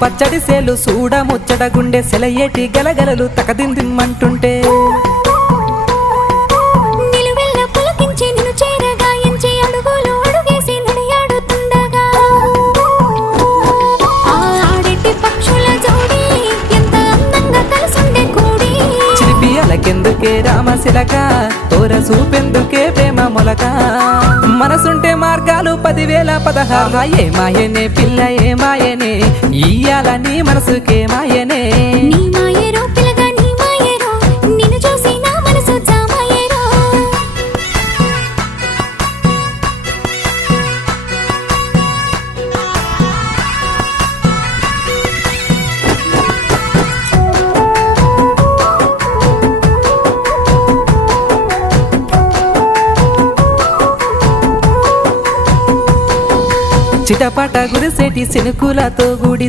పచ్చడి సేలు సూడ ముచ్చట గుండె సెలయేటి గలగలలు తకదిందిమ్మంటుంటే నిలువెల్ల పులకించి నిన్ను చేరగాయించి అడుగులు అడుగేసి నడియాడుతుండగా ఆడేటి పక్షుల జోడి ఎంత అందంగా కలుసుండే కూడి చిలిపియలకెందుకే రామశిలక తోర సూపెందుకే ప్రేమ మొలక మనసుంటే మార్గాలు 10,016 ఏ మాయనే పిల్ల ఏ మాయనే ఇయ్యాల నీ మనసుకే మాయనే నీ మాయేరో పిల్లగా నీ మాయేరో నిన్ను చూసి నా మనసు జామాయేరో చిటపట గురిసేటి శనుకులతో గుడి